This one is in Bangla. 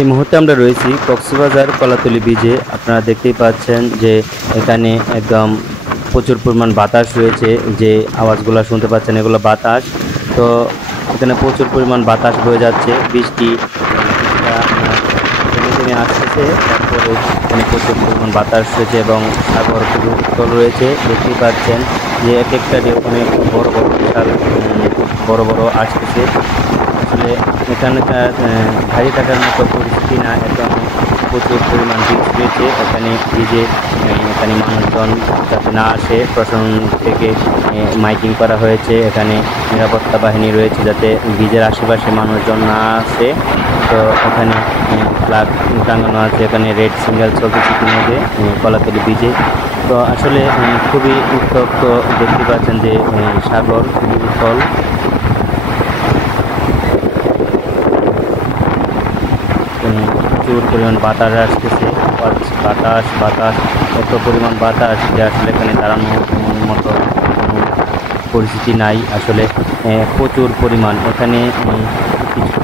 এই মুহূর্তে আমরা রয়েছি কক্সবাজার কলাতলি বিচে। আপনারা দেখতেই পাচ্ছেন যে এখানে একদম প্রচুর পরিমাণ বাতাস রয়েছে। যে আওয়াজগুলো শুনতে পাচ্ছেন এগুলো বাতাস। তো এখানে প্রচুর পরিমাণ বাতাস বয়ে যাচ্ছে। বৃষ্টি কিছুটা থেমে থেমে আসতেছে, তারপরে এখানে প্রচুর পরিমাণ বাতাস রয়েছে এবং সাগর খুবই উত্তল রয়েছে। দেখতেই পাচ্ছেন যে এক একটা ঢেউ অনেক বড় বড় বিশাল খুব বড় বড় আসতেছে। আসলে এখানকার দাঁড়িয়ে থাকার মতো পরিস্থিতি না, এখানে প্রচুর পরিমাণ রিস্ক রয়েছে। এখানে ব্রিজে এখানে মানুষজন যাতে না আসে, প্রশাসন থেকে মাইকিং করা হয়েছে। এখানে নিরাপত্তা বাহিনী রয়েছে যাতে ব্রিজের আশেপাশে মানুষজন না আসে। তো এখানে ফ্ল্যাগ টাঙানো আছে, এখানে রেড সিগন্যাল চলতেছে ইতিমধ্যে কলাতলি ব্রিজে। তো আসলে খুবই উত্তপ্ত, দেখতে পাচ্ছেন যে সাগর খুবই উত্তল। প্রচুর পরিমাণ বাতাস আসতেছে, বাতাস বাতাস, এত পরিমাণ বাতাস যে আসলে এখানে দাঁড়ানোর মতো কোনো পরিস্থিতি নাই। আসলে প্রচুর পরিমাণ এখানে কিছু